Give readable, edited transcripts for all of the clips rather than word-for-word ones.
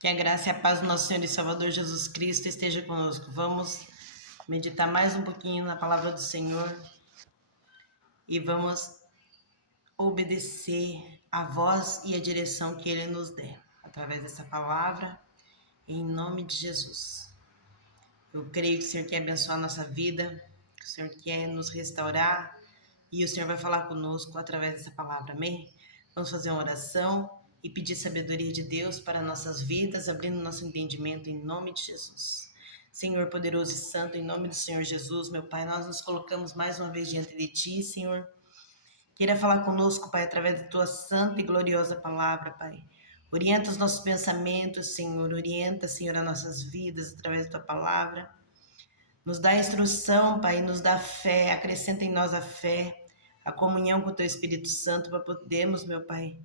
Que a graça e a paz do nosso Senhor e Salvador Jesus Cristo esteja conosco. Vamos meditar mais um pouquinho na palavra do Senhor e vamos obedecer a voz e a direção que Ele nos der, através dessa palavra, em nome de Jesus. Eu creio que o Senhor quer abençoar a nossa vida, que o Senhor quer nos restaurar e o Senhor vai falar conosco através dessa palavra, amém? Vamos fazer uma oração e pedir sabedoria de Deus para nossas vidas, abrindo nosso entendimento em nome de Jesus. Senhor poderoso e santo, em nome do Senhor Jesus, meu Pai, nós nos colocamos mais uma vez diante de Ti, Senhor. Queira falar conosco, Pai, através da Tua santa e gloriosa palavra, Pai. Orienta os nossos pensamentos, Senhor. Orienta, Senhor, as nossas vidas através da Tua palavra. Nos dá instrução, Pai, nos dá fé. Acrescenta em nós a fé, a comunhão com o Teu Espírito Santo, para podermos, meu Pai,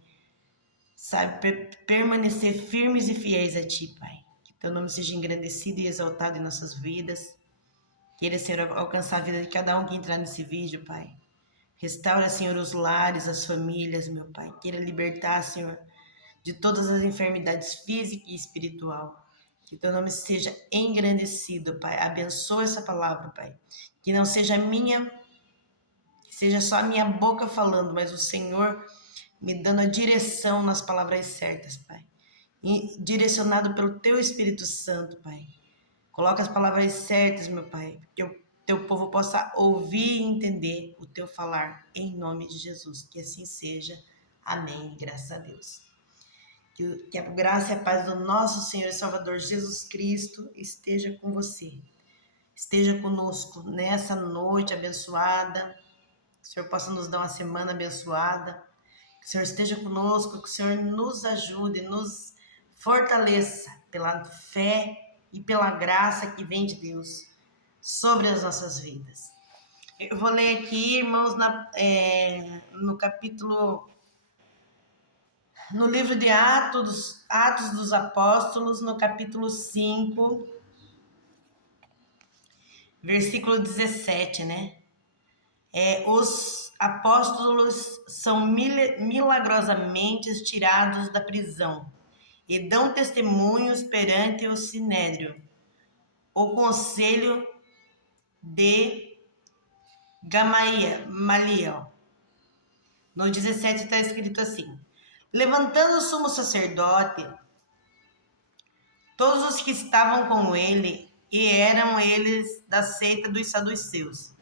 sabe, permanecer firmes e fiéis a Ti, Pai. Que Teu nome seja engrandecido e exaltado em nossas vidas. Queira, Senhor, alcançar a vida de cada um que entrar nesse vídeo, Pai. Restaura, Senhor, os lares, as famílias, meu Pai. Queira libertar, Senhor, de todas as enfermidades física e espiritual. Que Teu nome seja engrandecido, Pai. Abençoa essa palavra, Pai. Que não seja minha, que seja só a minha boca falando, mas o Senhor me dando a direção nas palavras certas, Pai. E direcionado pelo Teu Espírito Santo, Pai. Coloca as palavras certas, meu Pai, que o Teu povo possa ouvir e entender o Teu falar, em nome de Jesus. Que assim seja. Amém. Graças a Deus. Que a graça e a paz do nosso Senhor e Salvador Jesus Cristo esteja com você. Esteja conosco nessa noite abençoada. Que o Senhor possa nos dar uma semana abençoada. Que o Senhor esteja conosco, que o Senhor nos ajude, nos fortaleça pela fé e pela graça que vem de Deus sobre as nossas vidas. Eu vou ler aqui, irmãos, no livro de Atos dos Apóstolos, no capítulo 5, versículo 17, né? Os apóstolos são milagrosamente tirados da prisão e dão testemunhos perante o Sinédrio, o conselho de Gamaliel. No 17 está escrito assim: levantando o sumo sacerdote, todos os que estavam com ele, e eram eles da seita dos saduceus,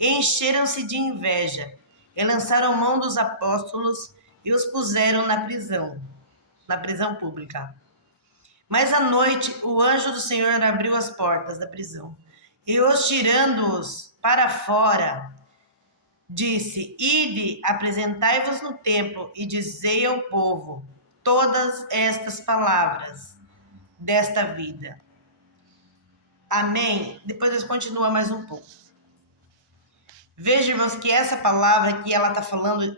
encheram-se de inveja, e lançaram mão dos apóstolos e os puseram na prisão pública. Mas à noite o anjo do Senhor abriu as portas da prisão, e os tirando-os para fora, disse: ide, apresentai-vos no templo e dizei ao povo todas estas palavras desta vida. Amém? Depois nós continua mais um pouco. Veja, irmãos, que essa palavra que ela está falando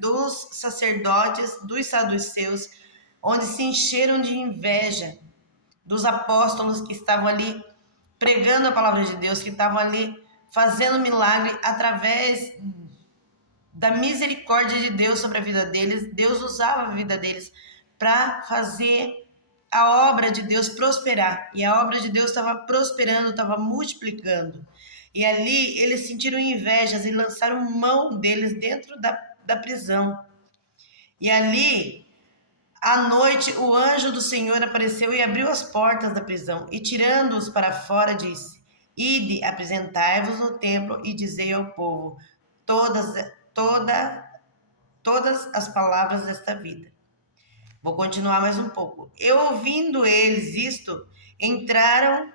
dos sacerdotes, dos saduceus, onde se encheram de inveja dos apóstolos que estavam ali pregando a palavra de Deus, que estavam ali fazendo milagre através da misericórdia de Deus sobre a vida deles. Deus usava a vida deles para fazer a obra de Deus prosperar. E a obra de Deus estava prosperando, estava multiplicando. E ali eles sentiram invejas e lançaram mão deles dentro da prisão. E ali, à noite, o anjo do Senhor apareceu e abriu as portas da prisão. E tirando-os para fora, disse: ide, apresentai-vos no templo e dizei ao povo todas as palavras desta vida. Vou continuar mais um pouco. E ouvindo eles isto, entraram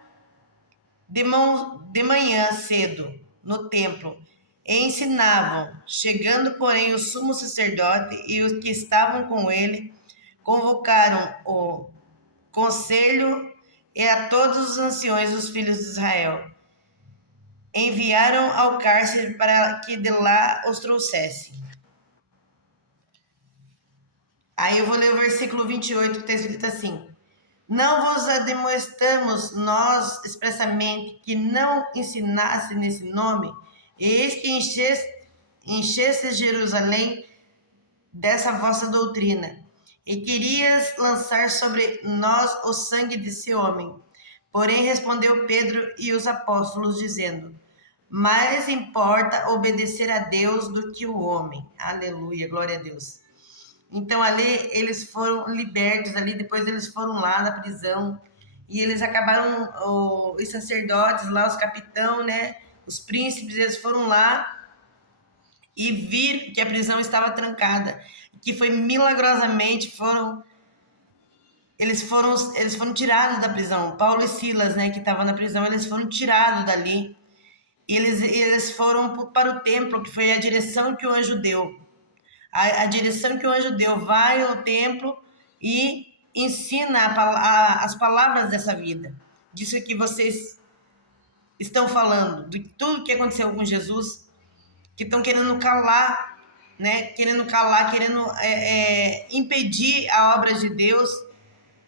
de manhã cedo no templo e ensinavam. Chegando, porém, o sumo sacerdote e os que estavam com ele, convocaram o conselho e a todos os anciões dos filhos de Israel. Enviaram ao cárcere para que de lá os trouxessem. Aí eu vou ler o versículo 28, que está escrito assim: não vos admoestamos nós expressamente que não ensinasse nesse nome, e eis que encheste Jerusalém dessa vossa doutrina, e querias lançar sobre nós o sangue desse homem. Porém respondeu Pedro e os apóstolos, dizendo: mais importa obedecer a Deus do que o homem. Aleluia, glória a Deus. Então ali eles foram libertos, ali depois eles foram lá na prisão e eles acabaram, os sacerdotes lá, os capitães, né, os príncipes, eles foram lá e viram que a prisão estava trancada, que foi milagrosamente eles foram tirados da prisão. Paulo e Silas, né, que estavam na prisão, eles foram tirados dali. Eles foram para o templo, que foi a direção que o anjo deu. A direção que o anjo deu, vai ao templo e ensina as palavras dessa vida. Disso que vocês estão falando, de tudo que aconteceu com Jesus, que estão querendo calar, né? Querendo impedir a obra de Deus,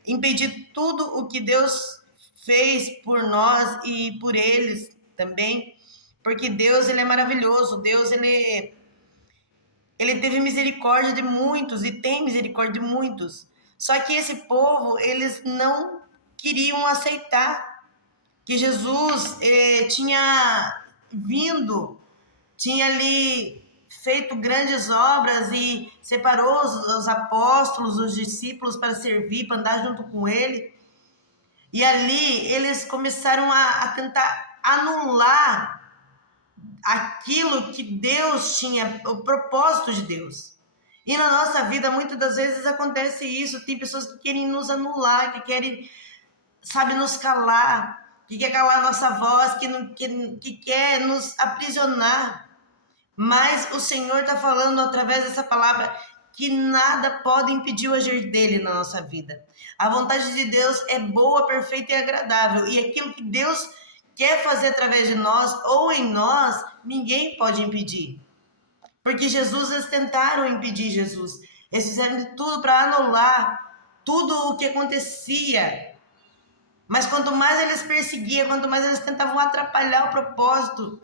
impedir tudo o que Deus fez por nós e por eles também, porque Deus, ele é maravilhoso. Deus, ele teve misericórdia de muitos e tem misericórdia de muitos. Só que esse povo, eles não queriam aceitar que Jesus tinha vindo, tinha ali feito grandes obras e separou os apóstolos, os discípulos para servir, para andar junto com ele. E ali eles começaram a tentar anular aquilo que Deus tinha, o propósito de Deus. E na nossa vida, muitas das vezes acontece isso. Tem pessoas que querem nos anular, que querem, sabe, nos calar, que quer calar a nossa voz, que quer nos aprisionar. Mas o Senhor está falando através dessa palavra que nada pode impedir o agir dele na nossa vida. A vontade de Deus é boa, perfeita e agradável. E aquilo que Deus quer fazer através de nós ou em nós, ninguém pode impedir. Porque eles tentaram impedir Jesus. Eles fizeram de tudo para anular tudo o que acontecia. Mas quanto mais eles perseguiam, quanto mais eles tentavam atrapalhar o propósito,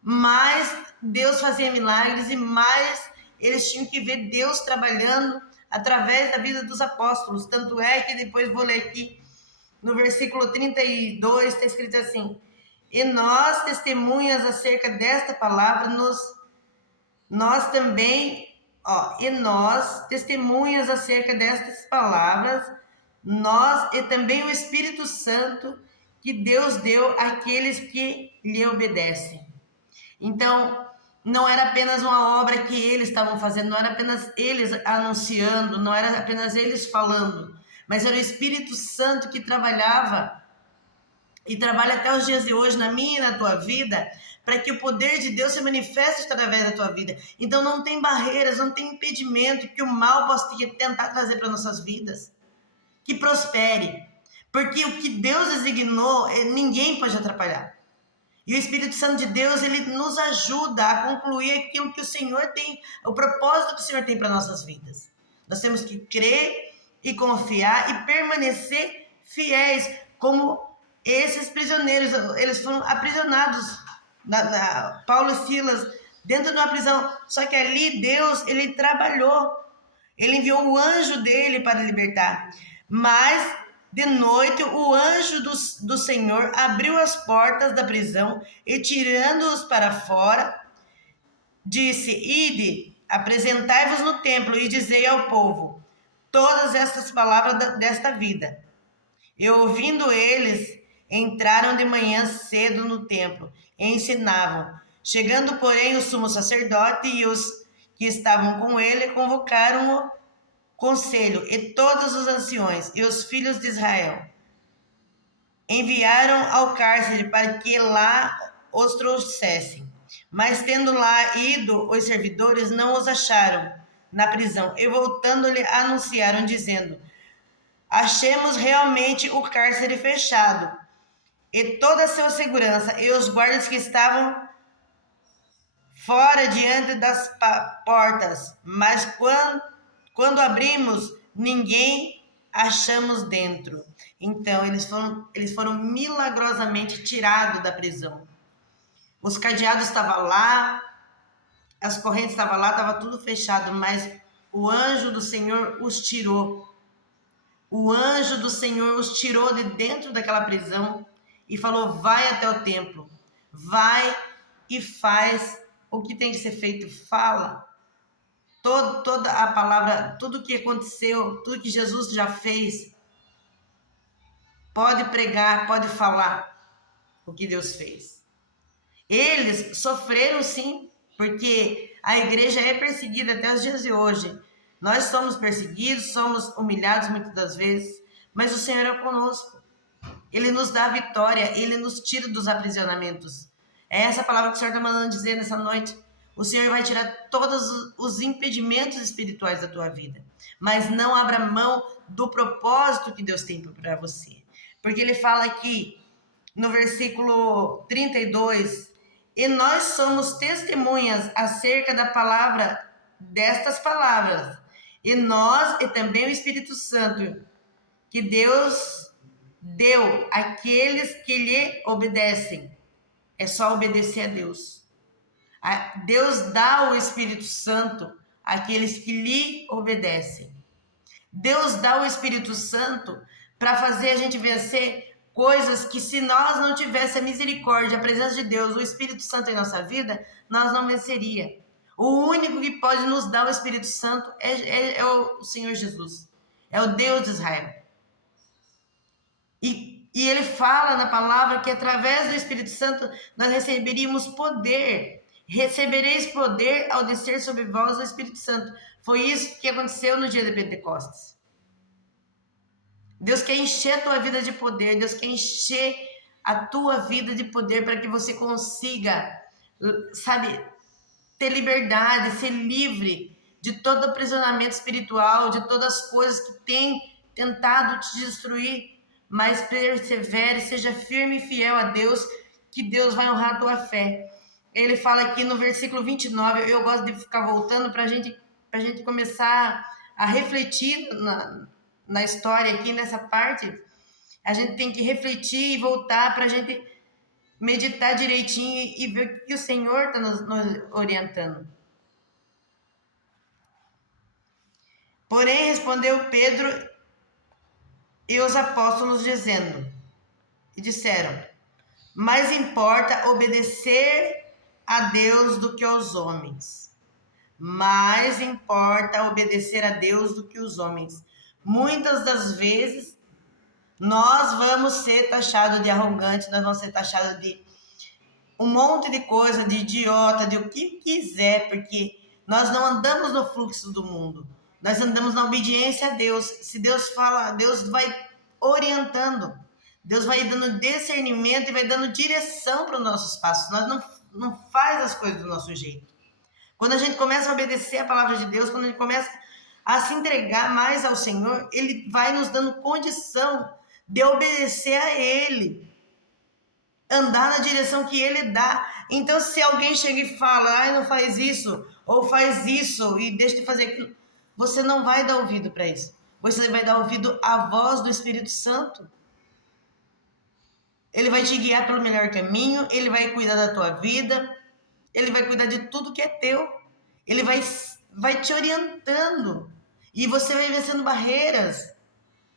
mais Deus fazia milagres e mais eles tinham que ver Deus trabalhando através da vida dos apóstolos. Tanto é que depois vou ler aqui no versículo 32, está escrito assim: e nós, testemunhas acerca desta palavra, nós também, e nós, testemunhas acerca destas palavras, nós e também o Espírito Santo que Deus deu àqueles que lhe obedecem. Então, não era apenas uma obra que eles estavam fazendo, não era apenas eles anunciando, não era apenas eles falando, mas era o Espírito Santo que trabalhava e trabalha até os dias de hoje na minha e na tua vida, para que o poder de Deus se manifeste através da tua vida. Então não tem barreiras, não tem impedimento que o mal possa tentar trazer para nossas vidas. Que prospere, porque o que Deus designou, ninguém pode atrapalhar. E o Espírito Santo de Deus, ele nos ajuda a concluir aquilo que o Senhor tem, o propósito que o Senhor tem para nossas vidas. Nós temos que crer e confiar e permanecer fiéis, como esses prisioneiros. Eles foram aprisionados, Paulo e Silas, dentro de uma prisão. Só que ali Deus, ele trabalhou. Ele enviou o anjo dele para libertar. Mas de noite, o anjo do Senhor abriu as portas da prisão e, tirando-os para fora, disse: ide, apresentai-vos no templo e dizei ao povo todas estas palavras desta vida. E ouvindo eles, entraram de manhã cedo no templo e ensinavam. Chegando, porém, o sumo sacerdote e os que estavam com ele convocaram o conselho e todos os anciões e os filhos de Israel. Enviaram ao cárcere para que lá os trouxessem. Mas tendo lá ido os servidores, não os acharam na prisão. E voltando-lhe, anunciaram, dizendo: achemos realmente o cárcere fechado, e toda a sua segurança, e os guardas que estavam fora diante das portas. Mas quando abrimos, ninguém achamos dentro. Então, eles foram milagrosamente tirados da prisão. Os cadeados estavam lá, as correntes estavam lá, estava tudo fechado, mas o anjo do Senhor os tirou. O anjo do Senhor os tirou de dentro daquela prisão e falou: vai até o templo, vai e faz o que tem que ser feito. Fala toda a palavra, tudo que aconteceu, tudo que Jesus já fez. Pode pregar, pode falar o que Deus fez. Eles sofreram sim, porque a igreja é perseguida até os dias de hoje. Nós somos perseguidos, somos humilhados muitas das vezes, mas o Senhor é conosco. Ele nos dá a vitória, Ele nos tira dos aprisionamentos. É essa palavra que o Senhor está mandando dizer nessa noite. O Senhor vai tirar todos os impedimentos espirituais da tua vida. Mas não abra mão do propósito que Deus tem para você. Porque Ele fala aqui, no versículo 32, e nós somos testemunhas acerca da palavra, destas palavras. E nós, e também o Espírito Santo, que Deus deu àqueles que lhe obedecem. É só obedecer a Deus. Deus dá o Espírito Santo àqueles que lhe obedecem. Deus dá o Espírito Santo para fazer a gente vencer coisas que, se nós não tivéssemos a misericórdia, a presença de Deus, o Espírito Santo em nossa vida, nós não venceria. O único que pode nos dar o Espírito Santo é o Senhor Jesus. É o Deus de Israel. E ele fala na palavra que através do Espírito Santo nós receberíamos poder. Recebereis poder ao descer sobre vós o Espírito Santo. Foi isso que aconteceu no dia de Pentecostes. Deus quer encher a tua vida de poder. Deus quer encher a tua vida de poder para que você consiga, sabe, ter liberdade, ser livre de todo aprisionamento espiritual, de todas as coisas que têm tentado te destruir. Mas persevere, seja firme e fiel a Deus, que Deus vai honrar a tua fé. Ele fala aqui no versículo 29, eu gosto de ficar voltando para a gente começar a refletir na história aqui, nessa parte. A gente tem que refletir e voltar para a gente meditar direitinho e ver o que o Senhor está nos orientando. Porém, respondeu Pedro e os apóstolos disseram, mais importa obedecer a Deus do que aos homens. Mais importa obedecer a Deus do que os homens. Muitas das vezes, nós vamos ser taxados de arrogante, nós vamos ser taxados de um monte de coisa, de idiota, de o que quiser, porque nós não andamos no fluxo do mundo. Nós andamos na obediência a Deus. Se Deus fala, Deus vai orientando. Deus vai dando discernimento e vai dando direção para os nossos passos. Nós não faz as coisas do nosso jeito. Quando a gente começa a obedecer a palavra de Deus, quando a gente começa a se entregar mais ao Senhor, Ele vai nos dando condição de obedecer a Ele. Andar na direção que Ele dá. Então, se alguém chega e fala, ai, não faz isso, ou faz isso, e deixa de fazer aquilo, você não vai dar ouvido para isso. Você vai dar ouvido à voz do Espírito Santo. Ele vai te guiar pelo melhor caminho, Ele vai cuidar da tua vida, Ele vai cuidar de tudo que é teu. Ele vai te orientando. E você vai vencendo barreiras.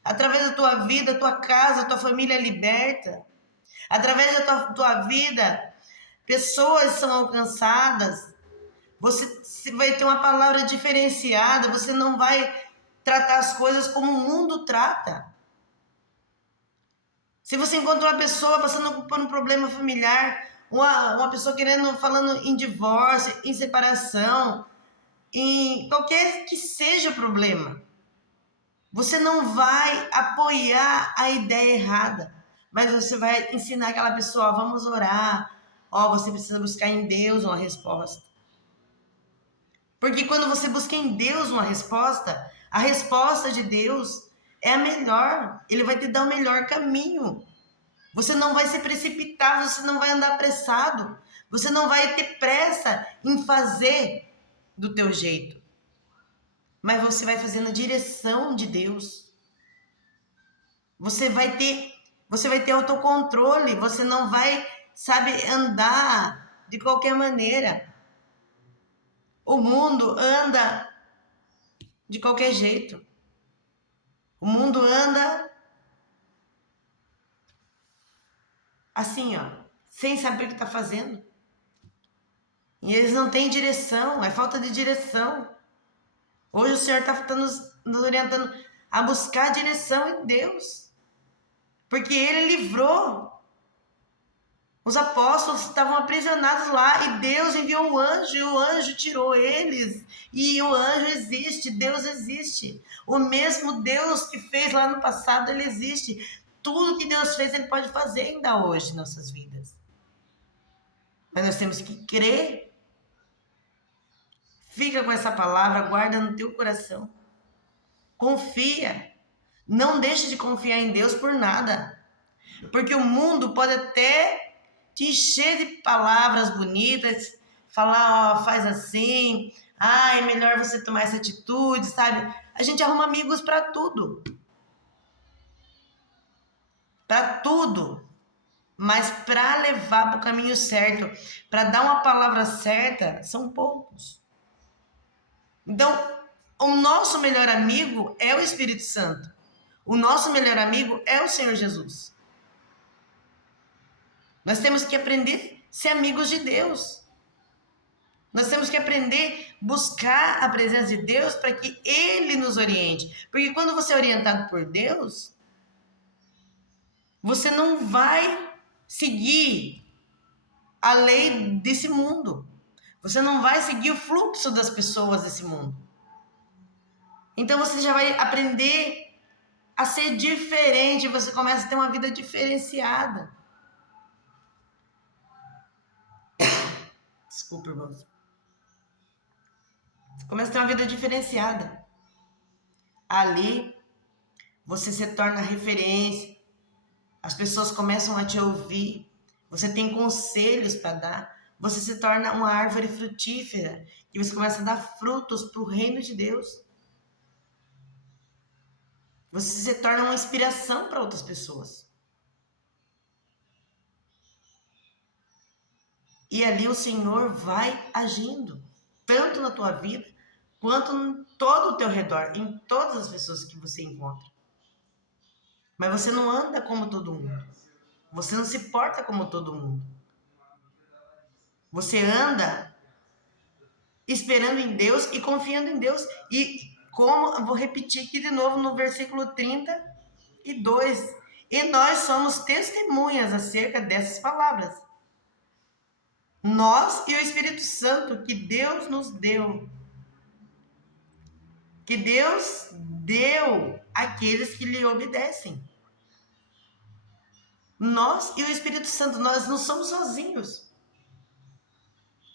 Através da tua vida, tua casa, tua família é liberta. Através da tua vida, pessoas são alcançadas. Você vai ter uma palavra diferenciada. Você não vai tratar as coisas como o mundo trata. Se você encontra uma pessoa passando por um problema familiar, uma pessoa falando em divórcio, em separação, em qualquer que seja o problema, você não vai apoiar a ideia errada, mas você vai ensinar aquela pessoa, vamos orar, você precisa buscar em Deus uma resposta. Porque quando você busca em Deus uma resposta, a resposta de Deus é a melhor. Ele vai te dar o melhor caminho. Você não vai se precipitar, você não vai andar apressado. Você não vai ter pressa em fazer do teu jeito. Mas você vai fazer na direção de Deus. Você vai ter autocontrole. Você não vai, andar de qualquer maneira. O mundo anda de qualquer jeito. O mundo anda assim, ó, sem saber o que está fazendo. E eles não têm direção, é falta de direção. Hoje o Senhor está nos orientando a buscar direção em Deus. Porque Ele livrou. Os apóstolos estavam aprisionados lá e Deus enviou o anjo e o anjo tirou eles. E o anjo existe, Deus existe. O mesmo Deus que fez lá no passado, Ele existe. Tudo que Deus fez, Ele pode fazer ainda hoje em nossas vidas. Mas nós temos que crer. Fica com essa palavra, guarda no teu coração. Confia. Não deixe de confiar em Deus por nada. Porque o mundo pode até te encher de palavras bonitas, falar, ó, faz assim, é melhor você tomar essa atitude, sabe? A gente arruma amigos para tudo. Para tudo. Mas para levar para o caminho certo, para dar uma palavra certa, são poucos. Então, o nosso melhor amigo é o Espírito Santo. O nosso melhor amigo é o Senhor Jesus. Nós temos que aprender a ser amigos de Deus. Nós temos que aprender a buscar a presença de Deus para que Ele nos oriente. Porque quando você é orientado por Deus, você não vai seguir a lei desse mundo. Você não vai seguir o fluxo das pessoas desse mundo. Então você já vai aprender a ser diferente. Você começa a ter uma vida diferenciada. Desculpa, irmãos. Você começa a ter uma vida diferenciada. Ali, você se torna referência. As pessoas começam a te ouvir. Você tem conselhos para dar. Você se torna uma árvore frutífera. E você começa a dar frutos para o reino de Deus. Você se torna uma inspiração para outras pessoas. E ali o Senhor vai agindo. Tanto na tua vida, quanto em todo o teu redor. Em todas as pessoas que você encontra. Mas você não anda como todo mundo. Você não se porta como todo mundo. Você anda esperando em Deus e confiando em Deus. E como, eu vou repetir aqui de novo no versículo 32. E nós somos testemunhas acerca dessas palavras. Nós e o Espírito Santo que Deus nos deu. Que Deus deu àqueles que lhe obedecem. Nós e o Espírito Santo, nós não somos sozinhos.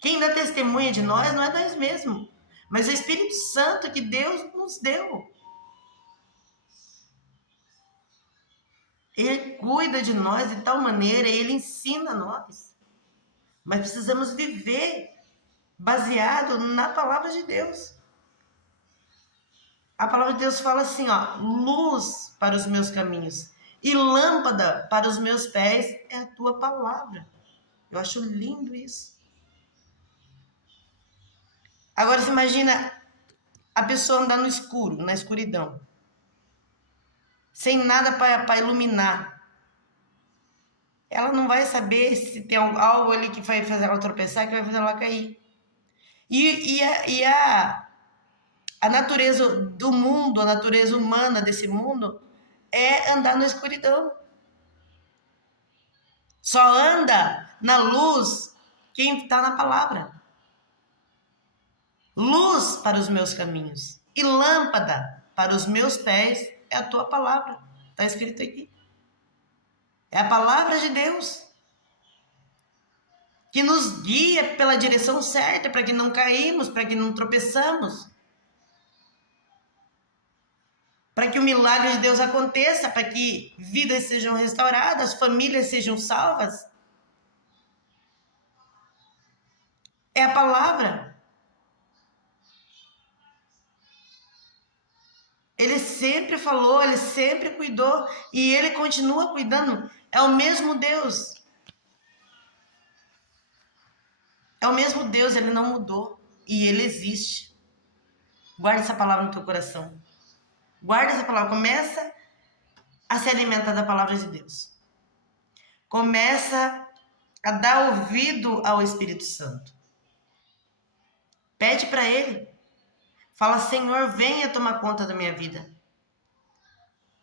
Quem dá testemunha de nós não é nós mesmos, mas o Espírito Santo que Deus nos deu. Ele cuida de nós de tal maneira, ele ensina a nós. Mas precisamos viver baseado na palavra de Deus. A palavra de Deus fala assim, ó, luz para os meus caminhos e lâmpada para os meus pés é a tua palavra. Eu acho lindo isso. Agora você imagina a pessoa andar no escuro, na escuridão, sem nada para iluminar. Ela não vai saber se tem algo ali que vai fazer ela tropeçar, que vai fazer ela cair. E a natureza do mundo, a natureza humana desse mundo, é andar na escuridão. Só anda na luz quem está na palavra. Luz para os meus caminhos e lâmpada para os meus pés é a tua palavra. Está escrito aqui. É a palavra de Deus que nos guia pela direção certa, para que não caímos, para que não tropeçamos. Para que o milagre de Deus aconteça, para que vidas sejam restauradas, famílias sejam salvas. É a palavra. Ele sempre falou, ele sempre cuidou e ele continua cuidando. É o mesmo Deus. É o mesmo Deus, ele não mudou e ele existe. Guarda essa palavra no teu coração. Guarda essa palavra. Começa a se alimentar da palavra de Deus. Começa a dar ouvido ao Espírito Santo. Pede para Ele. Fala, Senhor, venha tomar conta da minha vida.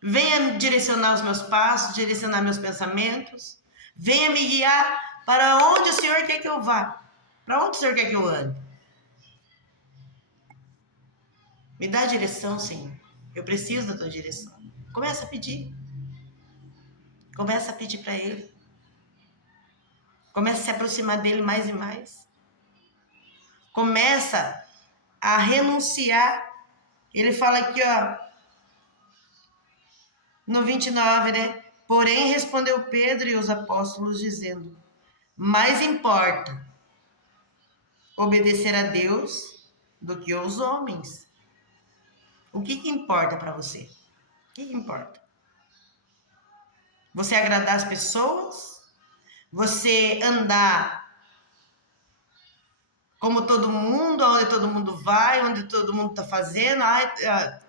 Venha direcionar os meus passos, direcionar meus pensamentos. Venha me guiar para onde o Senhor quer que eu vá. Para onde o Senhor quer que eu ande. Me dá a direção, Senhor. Eu preciso da tua direção. Começa a pedir. Começa a pedir para Ele. Começa a se aproximar dele mais e mais. Começa a renunciar. Ele fala aqui, ó, no 29, né? Porém, respondeu Pedro e os apóstolos, dizendo: mais importa obedecer a Deus do que aos homens. O que importa para você? O que importa? Você agradar as pessoas? Você andar como todo mundo, onde todo mundo vai, onde todo mundo está fazendo?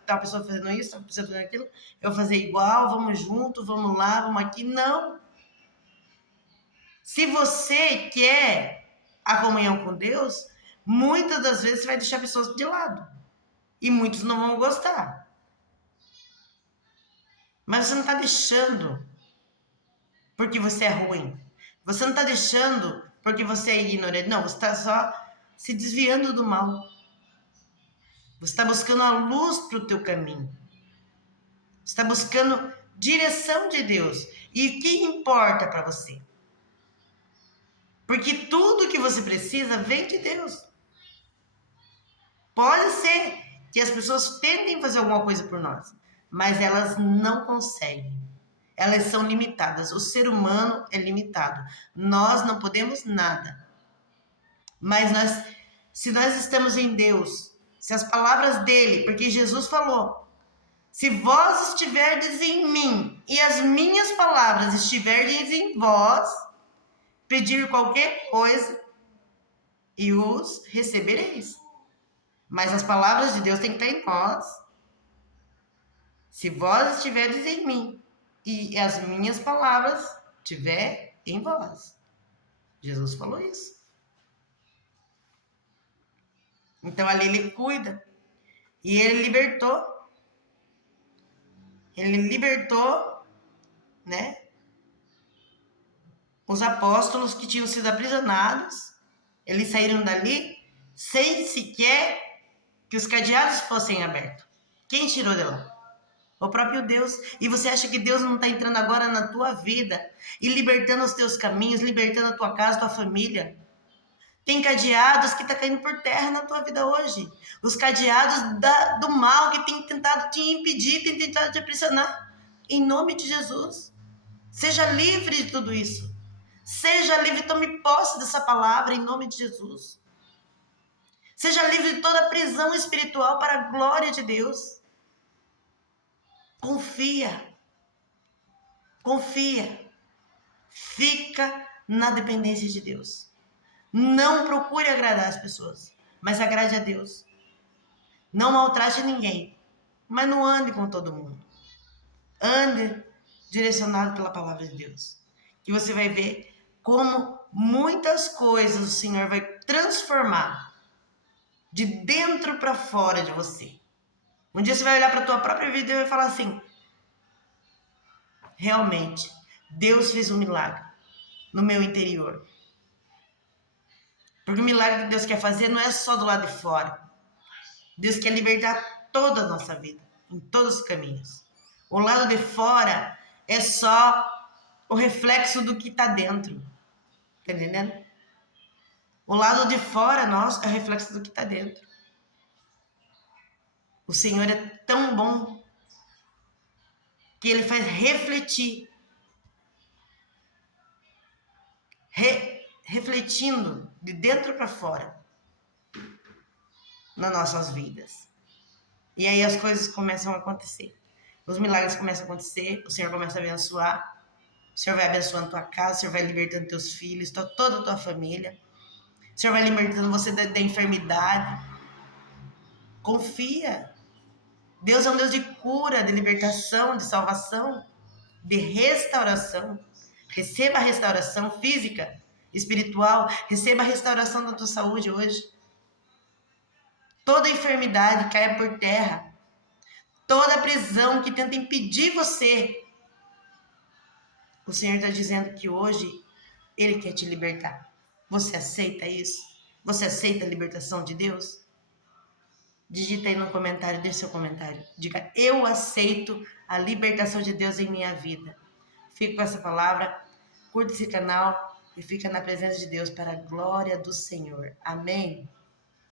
Tá a pessoa fazendo isso, tá a pessoa fazendo aquilo. Eu vou fazer igual, vamos junto, vamos lá, vamos aqui. Não. Se você quer a comunhão com Deus, muitas das vezes você vai deixar pessoas de lado. E muitos não vão gostar. Mas você não está deixando porque você é ruim. Você não está deixando porque você é ignorante. Não, você está só se desviando do mal. Você está buscando a luz para o teu caminho. Você está buscando direção de Deus. E o que importa para você? Porque tudo que você precisa vem de Deus. Pode ser que as pessoas tentem fazer alguma coisa por nós, mas elas não conseguem. Elas são limitadas. O ser humano é limitado. Nós não podemos nada. Mas se nós estamos em Deus, se as palavras dele, porque Jesus falou, se vós estiverdes em mim e as minhas palavras estiverdes em vós, pedir qualquer coisa e os recebereis. Mas as palavras de Deus têm que estar em nós. Se vós estiverdes em mim e as minhas palavras estiver em vós. Jesus falou isso. Então ali ele cuida. E ele libertou. Ele libertou, né? Os apóstolos que tinham sido aprisionados. Eles saíram dali sem sequer que os cadeados fossem abertos. Quem tirou de lá? O próprio Deus. E você acha que Deus não está entrando agora na tua vida e libertando os teus caminhos, libertando a tua casa, a tua família? Tem cadeados que estão caindo por terra na tua vida hoje. Os cadeados do mal que tem tentado te impedir, tem tentado te aprisionar. Em nome de Jesus. Seja livre de tudo isso. Seja livre, tome posse dessa palavra em nome de Jesus. Seja livre de toda prisão espiritual para a glória de Deus. Confia. Confia. Fica na dependência de Deus. Não procure agradar as pessoas, mas agrade a Deus. Não maltrate ninguém, mas não ande com todo mundo. Ande direcionado pela palavra de Deus. Que você vai ver como muitas coisas o Senhor vai transformar de dentro para fora de você. Um dia você vai olhar para a tua própria vida e vai falar assim: realmente, Deus fez um milagre no meu interior. Porque o milagre que Deus quer fazer não é só do lado de fora. Deus quer libertar toda a nossa vida, em todos os caminhos. O lado de fora é só o reflexo do que está dentro. Tá entendendo? O lado de fora nosso é o reflexo do que está dentro. O Senhor é tão bom que Ele faz refletir. Refletindo de dentro para fora nas nossas vidas. E aí as coisas começam a acontecer. Os milagres começam a acontecer, o Senhor começa a abençoar, o Senhor vai abençoando tua casa, o Senhor vai libertando teus filhos, toda a tua família. O Senhor vai libertando você da enfermidade. Confia. Deus é um Deus de cura, de libertação, de salvação, de restauração. Receba a restauração física, espiritual. Receba a restauração da tua saúde hoje. Toda enfermidade caia por terra. Toda prisão que tenta impedir você. O Senhor está dizendo que hoje Ele quer te libertar. Você aceita isso? Você aceita a libertação de Deus? Digita aí no comentário, deixe seu comentário. Diga, eu aceito a libertação de Deus em minha vida. Fique com essa palavra, curta esse canal e fica na presença de Deus para a glória do Senhor. Amém?